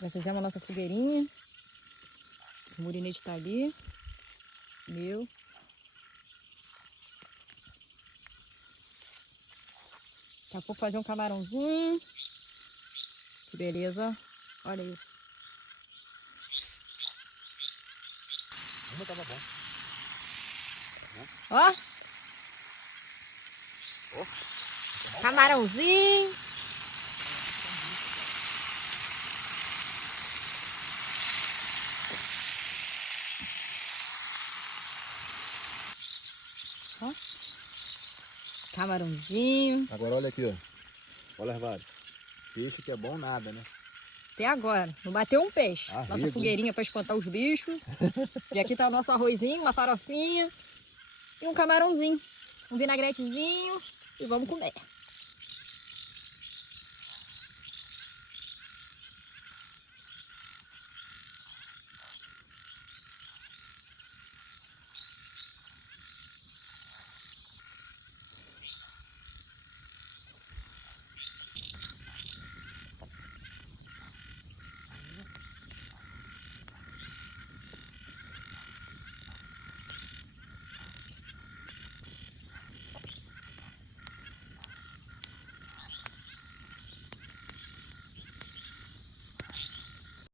Já fizemos a nossa fogueirinha. O murinete tá ali. Meu. Daqui a pouco fazer um camarãozinho. Que beleza, ó. Olha isso. Uma tava bom. Ó. Camarãozinho. Ó. Camarãozinho. Agora olha aqui, ó. Olha as varas. Peixe que é bom nada, né? Até agora. Não bateu um peixe. Arrego. Nossa fogueirinha para espantar os bichos. E aqui tá o nosso arrozinho, uma farofinha. E um camarãozinho. Um vinagretezinho. E vamos comer.